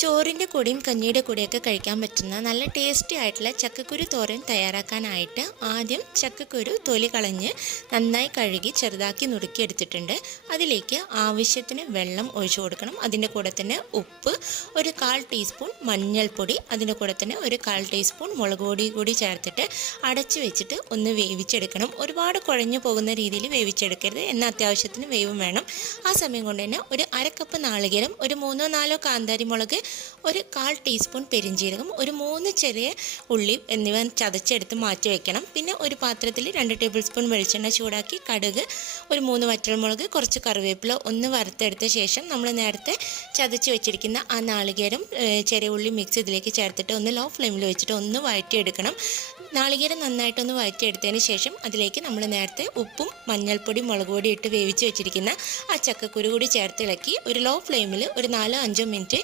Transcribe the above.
ചോറിൻ്റെ കൂടെയും കഞ്ഞിയുടെ കൂടെയൊക്കെ കഴിക്കാൻ പറ്റുന്ന നല്ല ടേസ്റ്റി ആയിട്ടുള്ള ചക്കക്കുരു തോരൻ തയ്യാറാക്കാനായിട്ട് ആദ്യം ചക്കക്കുരു തൊലി കളഞ്ഞ് നന്നായി കഴുകി ചെറുതാക്കി നുറുക്കിയെടുത്തിട്ടുണ്ട്. അതിലേക്ക് ആവശ്യത്തിന് വെള്ളം ഒഴിച്ചു കൊടുക്കണം. അതിൻ്റെ കൂടെ തന്നെ ഉപ്പ്, ഒരു 1/4 ടീസ്പൂൺ മഞ്ഞൾപ്പൊടി, അതിൻ്റെ കൂടെ തന്നെ ഒരു 1/4 ടീസ്പൂൺ മുളക് പൊടി കൂടി ചേർത്തിട്ട് അടച്ചു വെച്ചിട്ട് ഒന്ന് വേവിച്ചെടുക്കണം. ഒരുപാട് കുഴഞ്ഞു പോകുന്ന രീതിയിൽ വേവിച്ചെടുക്കരുത്, എന്നാൽ അത്യാവശ്യത്തിന് വേവും വേണം. ആ സമയം കൊണ്ട് തന്നെ ഒരു 1/2 കപ്പ് നാളികേരം, ഒരു 3-4 കാന്താരി മുളക്, ഒരു 1/4 ടീസ്പൂൺ പെരിഞ്ജീരകം, ഒരു 3 ചെറിയ ഉള്ളി എന്നിവ ചതച്ചെടുത്ത് മാറ്റി വയ്ക്കണം. പിന്നെ ഒരു പാത്രത്തിൽ 2 ടേബിൾ സ്പൂൺ വെളിച്ചെണ്ണ ചൂടാക്കി കടുക്, ഒരു 3 വറ്റൽമുളക്, കുറച്ച് കറിവേപ്പില ഒന്ന് വറുത്തെടുത്ത ശേഷം നമ്മൾ നേരത്തെ ചതച്ച് വെച്ചിരിക്കുന്ന ആ നാളികേരം, ചെറിയ ഉള്ളി മിക്സ് ഇതിലേക്ക് ചേർത്തിട്ട് ഒന്ന് ലോ ഫ്ലെയിമിൽ വെച്ചിട്ട് ഒന്ന് വഴറ്റിയെടുക്കണം. നാളികേരം നന്നായിട്ടൊന്ന് വഴറ്റിയെടുത്തതിന് ശേഷം അതിലേക്ക് നമ്മൾ നേരത്തെ ഉപ്പും മഞ്ഞൾപ്പൊടി മുളക് പൊടി ഇട്ട് വേവിച്ച് വെച്ചിരിക്കുന്ന ആ ചക്കക്കുരു കൂടി ചേർത്ത് ഇളക്കി ഒരു ലോ ഫ്ലെയിമിൽ ഒരു 4-5 മിനിറ്റ്